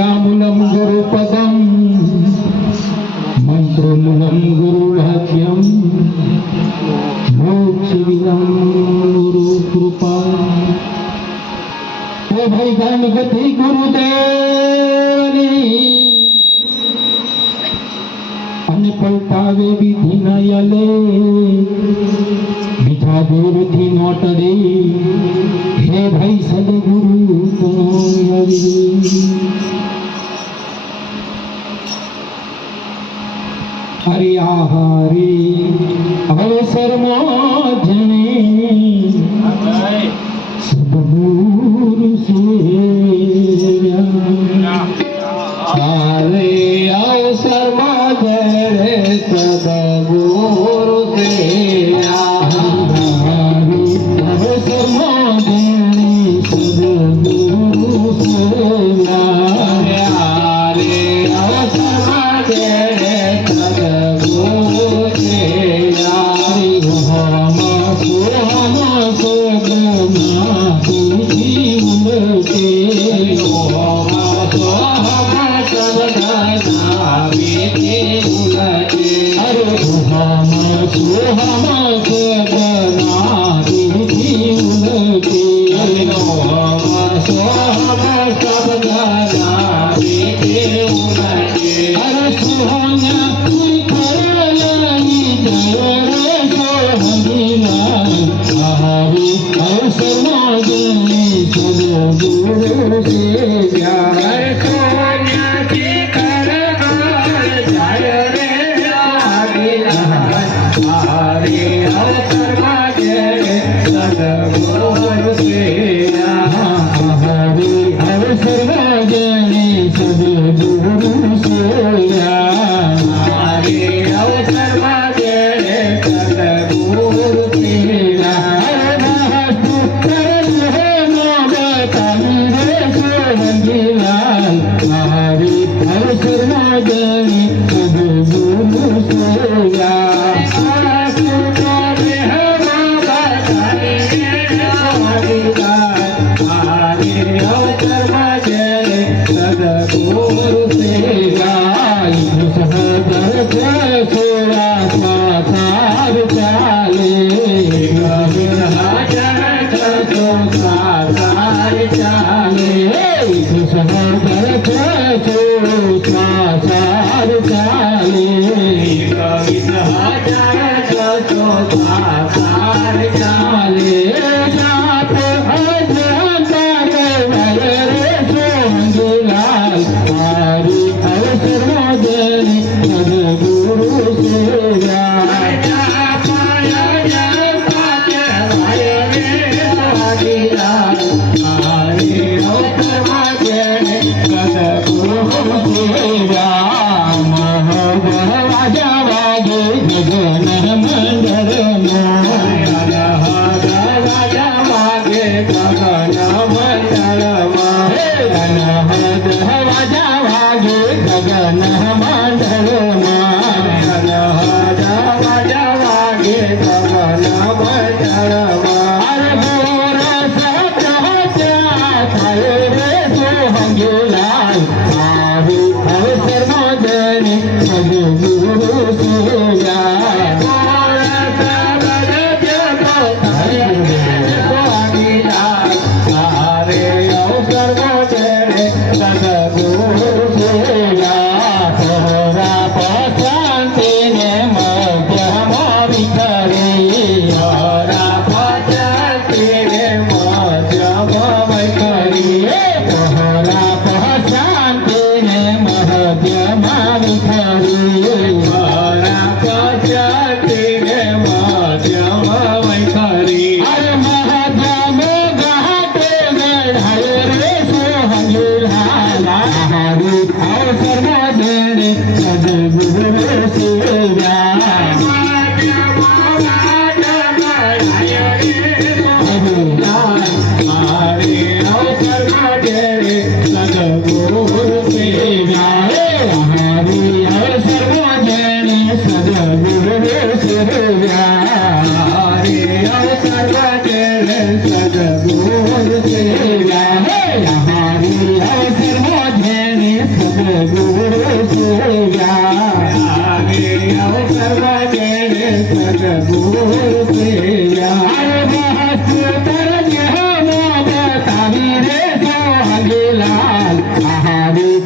विद्यामूलं गुरुपदं मंत्रमूलं गुरुवाक्यं मोक्षविदं गुरुकृपा। ओ भाई गणपति गुरुदेवनी અને પલટાવે વિધિ ન યલે બીજા દૂરથી નોટડે હે ભાઈ સદગુરુ તનો આવી હરિ આહારે અવસરમાં જણે સદગુરુ સેવ્યા હારે અવસરમાં જણે સદગુરુ સેવ્યા અવસરમાં જણે સદગુરુ સેવ્યા હારે અવસરમાં જણે સદગુરુ સેવ્યા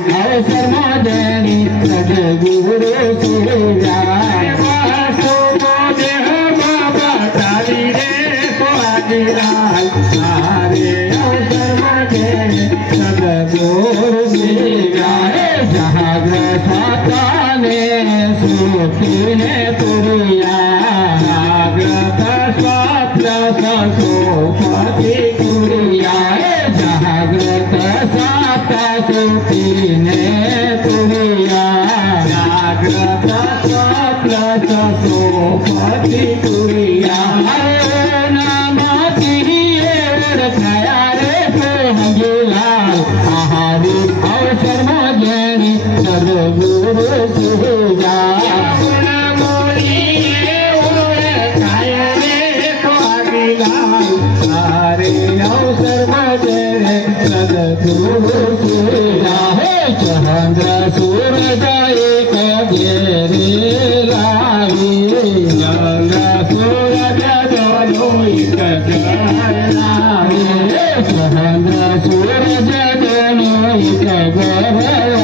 અવસરમાં જેની સદગુરુ સેવ્યા દેહ બાબા તારી રે સ્વાગીરાલ તારે અવસરમાં જેની સદગુરુ સેવ્યા જાગ્રત તાને સુખીને તુરિયા જાગ્રત સ્વપ્ન સોપતિ તુરિયા જાગ્રત સાત સુખીને તુરિયા જાગ્રત સ્વપ્ન સોપતિ તુરિયા નામથી ઓળખાયા રે સોહંગીલાલ આહારી અવસરમાં જેની સદગુરુ સેવ્યા તારે અવસરમાં જેને સદગુરુ સેવ્યા હે ચંદ્ર સૂરજ એક ઘેરે લાવી ચંદ્ર સૂરજ દોનો એક ઘર લાવી ચંદ્ર સૂરજ દોનો એક ઘર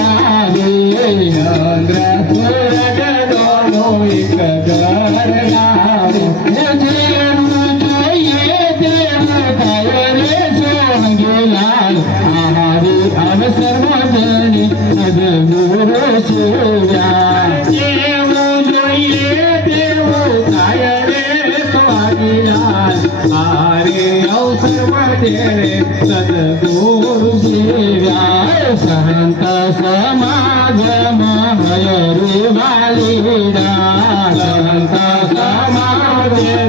લાવી ચંદ્ર સૂરજ દોનો એક ઘર લાવી જેવું જોઈએ તેવું થાય રે સોહંગીલાલ આહારી અવસરમાં જેની સદગુરુ સેવ્યા જેવું જોઈએ તેવું થાય રે સોહંગીલાલ આરે અવસરમાં જેને સદગુરુ સેવ્યા સંત સમાગમ હયરી વાલીડા સંત સમાગમ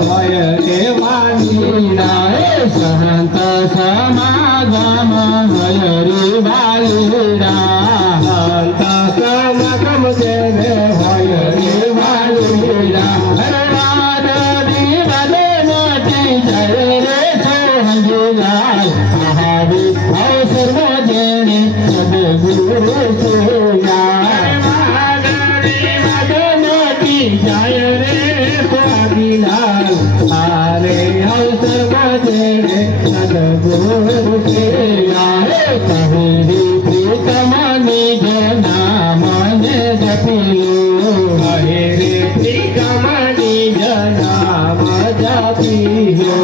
હોય રે વાલીડા સંત સમાગમ હયરી વાલીડા સંત સમાગમ જેને હોય રે વાલીડા હરવાદ દીવલે મોટી જય રે સોહંગીલાલ આહારી અવસરમાં જેને સદગુરુ સેવ્યા જાય રે સ્વાગીલાલ તારે અવસરમાં જેને સદગુરુ સેવ્યા કહેરી પ્રીતમની જના મને જપીલો કહેરી પ્રીતમની જના જપીલો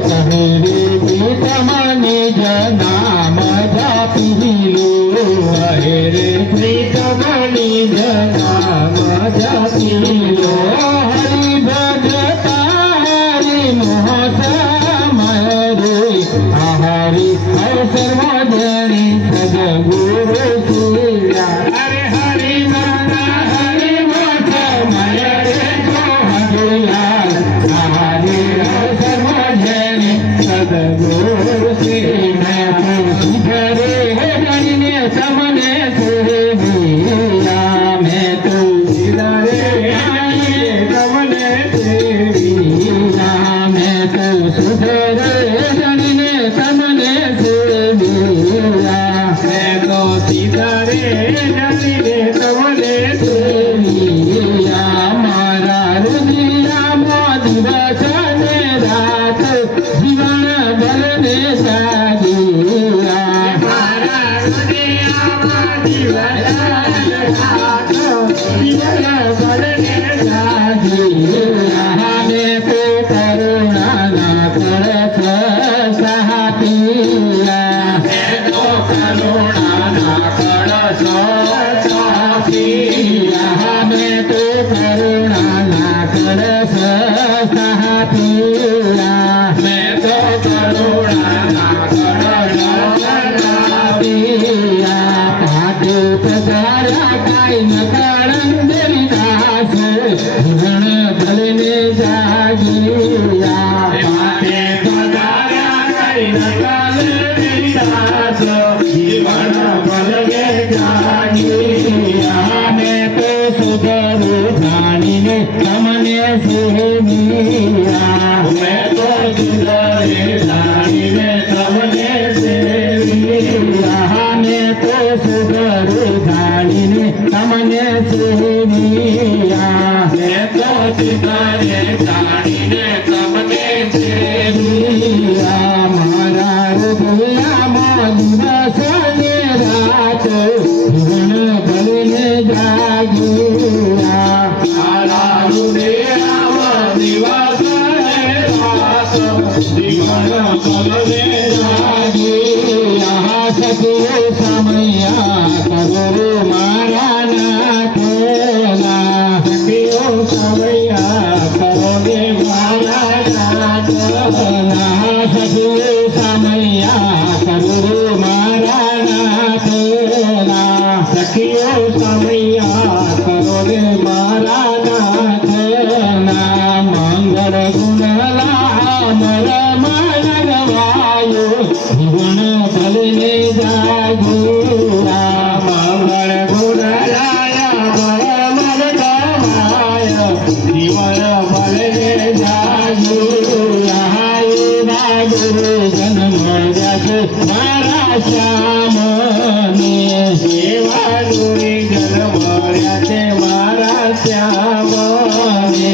કહેરી પ્રીતમની જના જપીલો કહેરી પ્રીતમની જના જપીલો હરિ ભગતા હરિ મોહસમય રે આહારી અવસરમાં જેની સદગુરુ સેવ્યા અરે હરિ ભગતા હરિ મોહસમય રે સોહંગીલાલ આહારી અવસરમાં જેની સદગુરુ સેવ્યા સુધરે ગણીને તમને સેવ્યા મેં તો મારા સમયા કરો મારા નાથના સખીઓ સમયા કરો ને મારા નાથના સખીઓ સમયા કરો મારા નાથના સખીઓ સમયા કરો ને મારા નાથના મંગળ ગુણલા મર માનવાયો જીવન ભલને જાગુરા મંગળ ગુણલાયા મર ગવાય જીવન ભલને જાગુરા બાગુ જન્મ જશે મારા શ્યામને એવા ડોળી જન્મર્યા છે મારા શ્યામને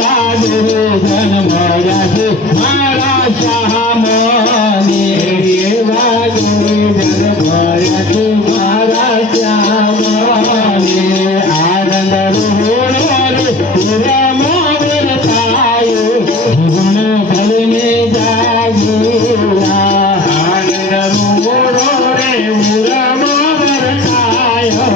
બાગુ જન્મર્યા છે મારા શ્યામને એવા ડોળી જન્મર્યા છે મારા શ્યામને આનંદ રોડો રમણ થાય જીવન ભલને જાગુરા આનંદ રોડો રે રમણ થાય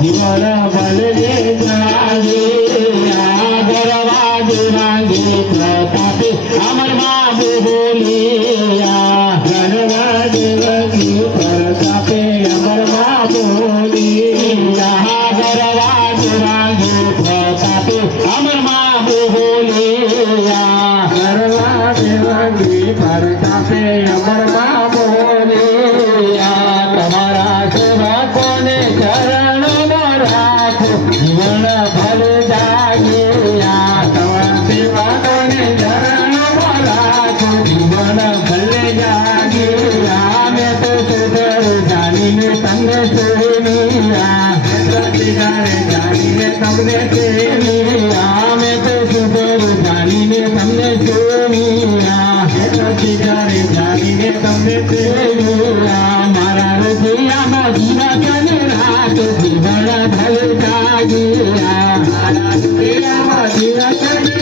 જીવન ભલને જાગુરા ગરવા દેવાંગે પ્રતાપે અમરમાં બોલિયા ગરવા દેવાંગે પ્રતાપે અમરમાં બોલિયા ગરવા દેવાંગે પ્રતાપે અમરમાં બોલિયા ગરવા દેવાંગે પ્રતાપે અમરમાં બોલિયા તમારા સેવકોને ચરણમાં રાખો જીવન ભલ જાગિયા તમારા સેવકોને ચરણમાં રાખો જીવન ભલ જાગિયા મેં તો સુધર જાણીને તમને સુનિયા જાણીને તમને સુનિયા મેં તો સુધર જાણીને તમને સુનિયા જાણીને તમને સુનિયા મારા હૃદયમાં જીવન રાખ જીવન ભલ જાગિયા મારા હૃદયમાં જીવન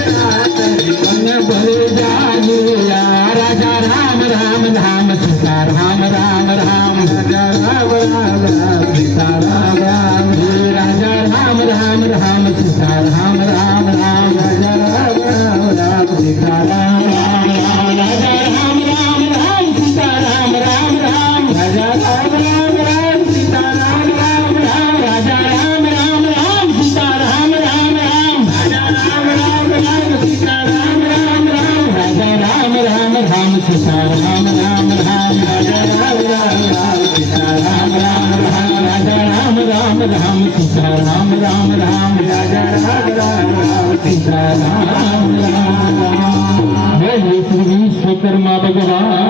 રાખ જીવન ભલ જાગિયા રાજા રામ રામ રામ સીતા રામ રામ રામ રાજા રામ રામ રામ સીતા રામ રામ રાજા રામ રામ રામ સીતા રામ રામ રામ રાજા રામ રામ રામ સીતા રામ રામ રામ રાજા રામ રામ રામ સીતા રામ રામ રામ રાજા રામ રામ રામ સીતા રામ રામ રામ રાજા રામ રામ રામ સીતા રામ રામ રામ રાજા રામ રામ રામ સીતા રામ રામ રામ રાજા રામ રામ રામ સીતા રામ રામ રામ રાજા રામ રામ રામ સીતા રામ રામ રામ રાજા રામ રામ રામ સીતા રામ રામ રામ રાજા રામ રામ રામ સીતા રામ રામ રામ જય શ્રી વિશ્વકર્મા ભગવાન